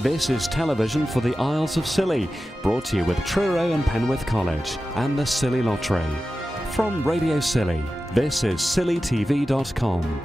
This is television for the Isles of Scilly, brought to you with Truro and Penwith College and the Scilly Lottery. From Radio Scilly, this is scillytv.com.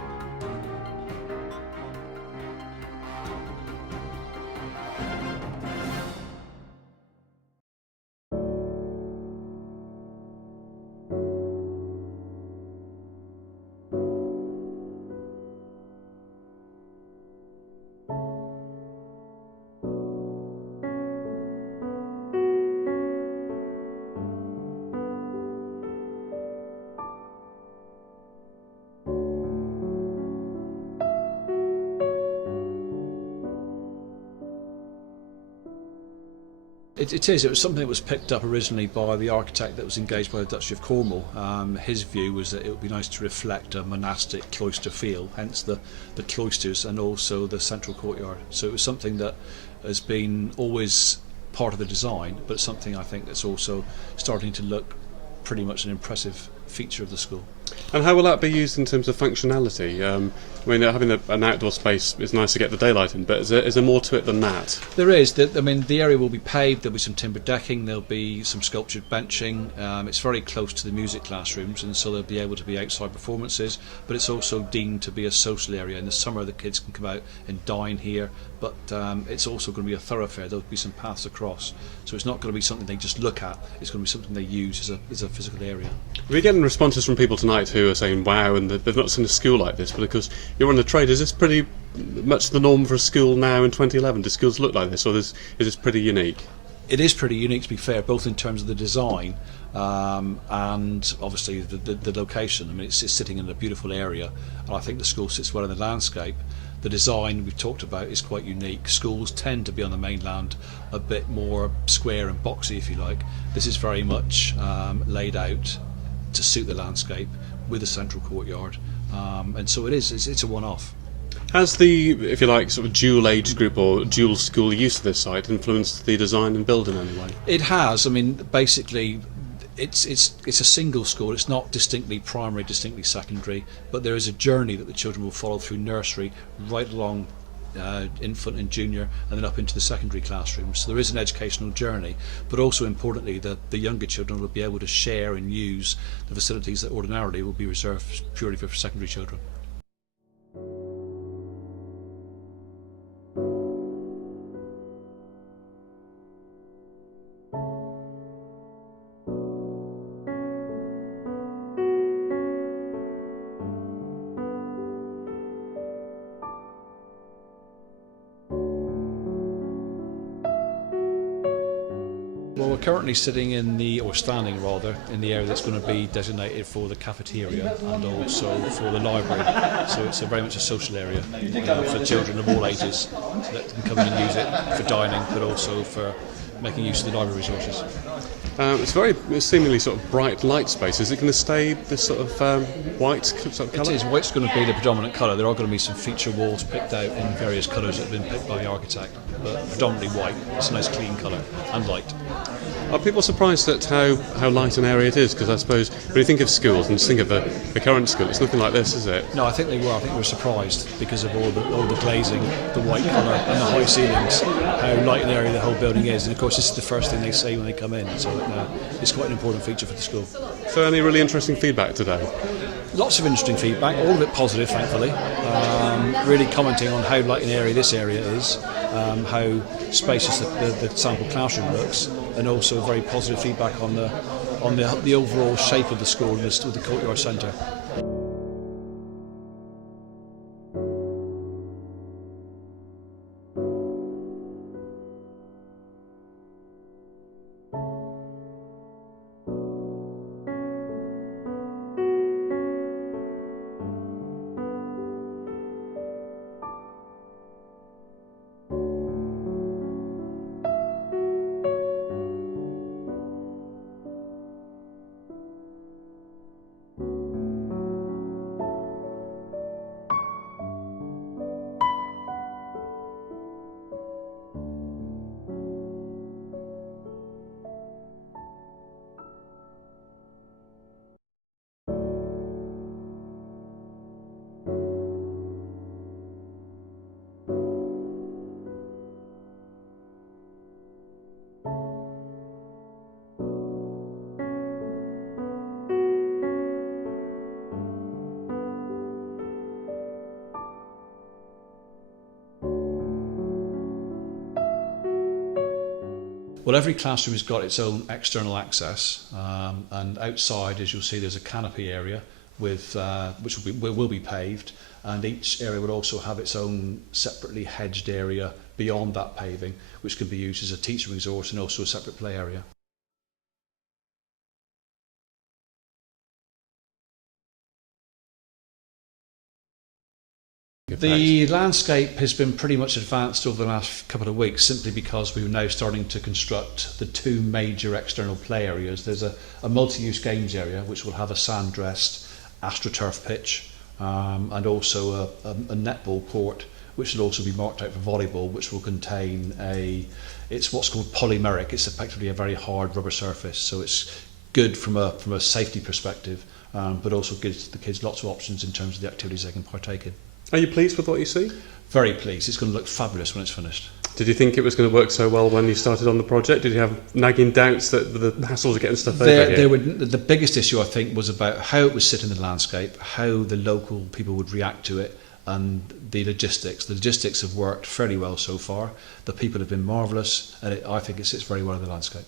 It was something that was picked up originally by the architect that was engaged by the Duchy of Cornwall. His view was that it would be nice to reflect a monastic cloister feel, hence the cloisters and also the central courtyard. So it was something that has been always part of the design, but something I think that's also starting to look pretty much an impressive feature of the school. And how will that be used in terms of functionality? Having an outdoor space is nice to get the daylight in, but is there more to it than that? There is. The area will be paved, there'll be some timber decking, there'll be some sculptured benching. It's very close to the music classrooms, and so there'll be able to be outside performances, but it's also deemed to be a social area. In the summer the kids can come out and dine here, but it's also going to be a thoroughfare. There'll be some paths across, so it's not going to be something they just look at, it's going to be something they use as a physical area. We're getting responses from people tonight who are saying wow, and they've not seen a school like this, but of course you're on the trade. Is this pretty much the norm for a school now in 2011? Do schools look like this, or is this pretty unique? It is pretty unique, to be fair, both in terms of the design and obviously the location. I mean, it's sitting in a beautiful area, and I think the school sits well in the landscape. The design we've talked about is quite unique. Schools tend to be on the mainland a bit more square and boxy, if you like. This is very much laid out to suit the landscape with a central courtyard, and so it's a one-off. Has the, if you like, sort of dual age group or dual school use of this site influenced the design and build in any way? It has. I mean, basically it's a single school. It's not distinctly primary, distinctly secondary, but there is a journey that the children will follow through nursery right along infant and junior, and then up into the secondary classrooms. So there is an educational journey, but also importantly the younger children will be able to share and use the facilities that ordinarily will be reserved purely for secondary children. Well, we're currently sitting standing in the area that's going to be designated for the cafeteria and also for the library. So it's very much a social area for children of all ages that can come in and use it for dining, but also for making use of the library resources. It's very seemingly sort of bright light space. Is it going to stay this sort of white sort of colour? It is. White's going to be the predominant colour. There are going to be some feature walls picked out in various colours that have been picked by the architect, but predominantly white. It's a nice clean colour and light. Are people surprised at how light an area it is? Because I suppose when you think of schools and just think of the current school, it's nothing like this, is it? No, I think they were. I think they were surprised because of all the glazing, the white colour and the high ceilings, how light an area the whole building is. And of course this is the first thing they see when they come in, so it's quite an important feature for the school. So any really interesting feedback today? Lots of interesting feedback, all of it positive thankfully. Really commenting on how light an area this area is, how spacious the sample classroom looks, and also very positive feedback on the overall shape of the school and the courtyard centre. Well, every classroom has got its own external access, and outside, as you'll see, there's a canopy area with which will be paved, and each area would also have its own separately hedged area beyond that paving, which can be used as a teaching resource and also a separate play area. The landscape has been pretty much advanced over the last couple of weeks, simply because we're now starting to construct the two major external play areas. There's a multi-use games area which will have a sand-dressed AstroTurf pitch, and also a netball court, which will also be marked out for volleyball, which will contain it's what's called polymeric. It's effectively a very hard rubber surface, so it's good from a safety perspective, but also gives the kids lots of options in terms of the activities they can partake in. Are you pleased with what you see? Very pleased. It's going to look fabulous when it's finished. Did you think it was going to work so well when you started on the project? Did you have nagging doubts that the hassles of getting stuff over here? The biggest issue, I think, was about how it would sit in the landscape, how the local people would react to it, and the logistics. The logistics have worked fairly well so far. The people have been marvellous, and I think it sits very well in the landscape.